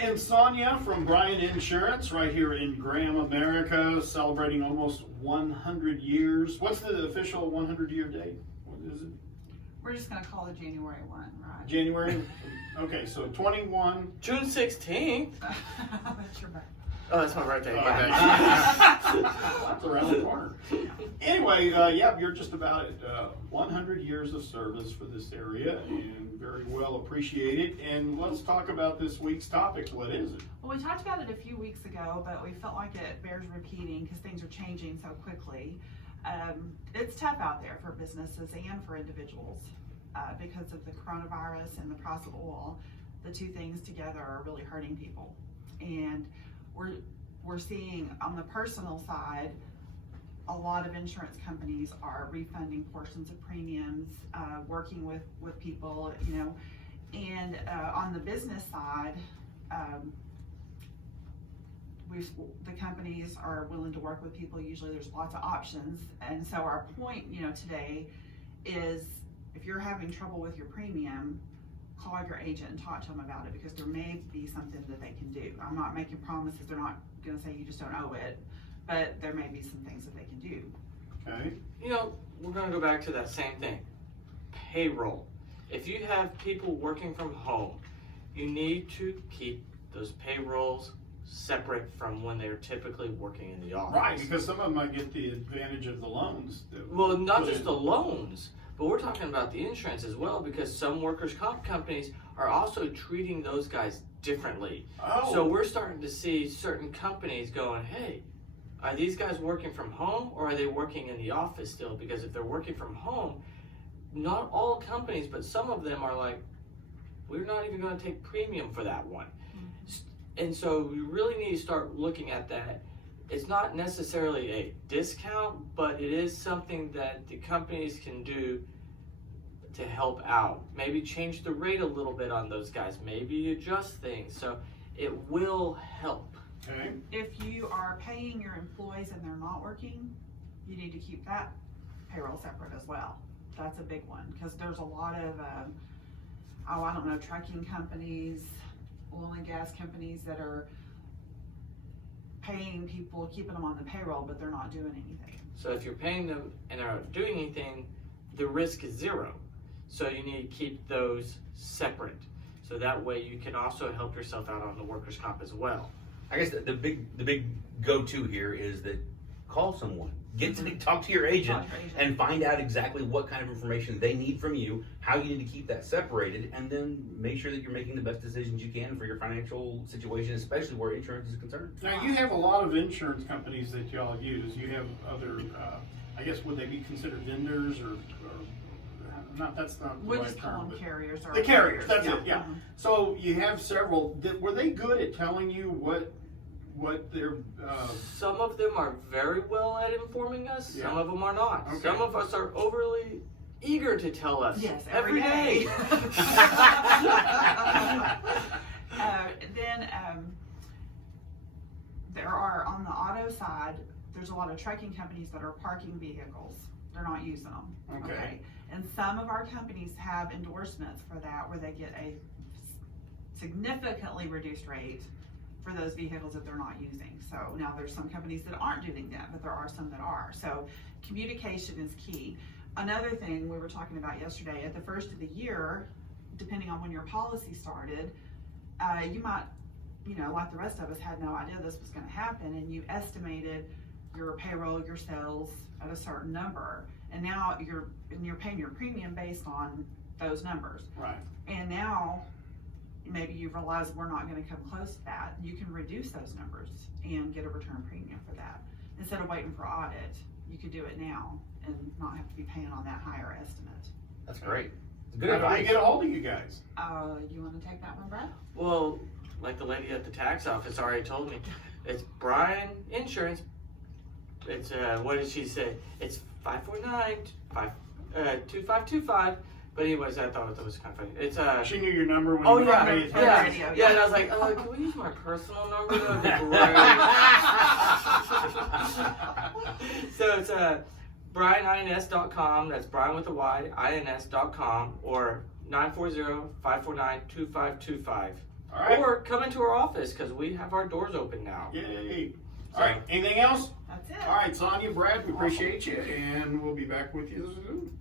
and Sonia from Bryan Insurance, right here in Graham, America, celebrating almost 100 years. What's the official 100-year date? What is it? We're just going to call it January 1, right? January? Okay, so 21. June 16th. That's your birthday. Oh, that's my birthday. That's around the corner. Anyway, yeah, you're just about at 100 years of service for this area, and very well appreciated. And let's talk about this week's topic. What is it? Well, we talked about it a few weeks ago, but we felt like it bears repeating because things are changing so quickly. It's tough out there for businesses and for individuals because of the coronavirus and the price of oil. The two things together are really hurting people. And we're seeing on the personal side, a lot of insurance companies are refunding portions of premiums, working with people, you know, and on the business side, the companies are willing to work with people. Usually there's lots of options. And so our point, you know, today is if you're having trouble with your premium, call your agent and talk to them about it because there may be something that they can do. I'm not making promises. They're not going to say you just don't owe it, but there may be some things that they can do. Okay. You know, we're going to go back to that same thing. Payroll. If you have people working from home, you need to keep those payrolls separate from when they're typically working in the office. Right, because some of them might get the advantage of the loans. Well, not just the loans, but we're talking about the insurance as well, because some workers' comp companies are also treating those guys differently. Oh. So we're starting to see certain companies going, hey, are these guys working from home or are they working in the office still? Because if they're working from home, not all companies, but some of them are like, we're not even going to take premium for that one. Mm-hmm. And so we really need to start looking at that. It's not necessarily a discount, but it is something that the companies can do to help out. Maybe change the rate a little bit on those guys, maybe adjust things. So it will help. Okay. If you are paying your employees and they're not working, you need to keep that payroll separate as well. That's a big one because there's a lot of, I don't know, trucking companies, oil and gas companies that are paying people, keeping them on the payroll, but they're not doing anything. So if you're paying them and they're not doing anything, the risk is zero. So you need to keep those separate. So that way you can also help yourself out on the workers' comp as well. I guess the big go-to here is that call someone, get to talk to your agent and find out exactly what kind of information they need from you, how you need to keep that separated, and then make sure that you're making the best decisions you can for your financial situation, especially where insurance is concerned. Now you have a lot of insurance companies that y'all use. You have other, I guess, would they be considered vendors or not? That's not the We right just call term. them carriers. Or The carriers, that's yeah. it, yeah. Mhm. So you have several. Were they good at telling you what their Some of them are very well at informing us, Yeah. some of them are not. Okay. Some of us are overly eager to tell us Yes, every day. Then there are, on the auto side, there's a lot of trucking companies that are parking vehicles. They're not using them. Okay. And some of our companies have endorsements for that where they get a significantly reduced rate for those vehicles that they're not using. So now there's some companies that aren't doing that, but there are some that are. So communication is key. Another thing we were talking about yesterday, at the first of the year, depending on when your policy started, you might, you know, like the rest of us had no idea this was going to happen, and you estimated your payroll, your sales at a certain number, and now you're paying your premium based on those numbers. right? And now maybe you realize we're not going to come close to that. You can reduce those numbers and get a return premium for that. Instead of waiting for audit, you could do it now and not have to be paying on that higher estimate. That's great. Good How do I advice. get a hold of you guys? You want to take that one, Brad? Well, like the lady at the tax office already told me, it's Bryan Insurance. It's, what did she say? It's 549-2525. But anyways, I thought that was kind of funny. It's She knew your number when oh you yeah, made it. yeah, radio, yeah. And I was like, can we use my personal number? That'd be great. So it's BryanINS.com. That's Bryan with a Y, INS.com, or 940-549-2525. All right. Or come into our office, because we have our doors open now. Yay. All right, anything else? That's it. All right, Sonia, Brad, we appreciate you, and we'll be back with you soon.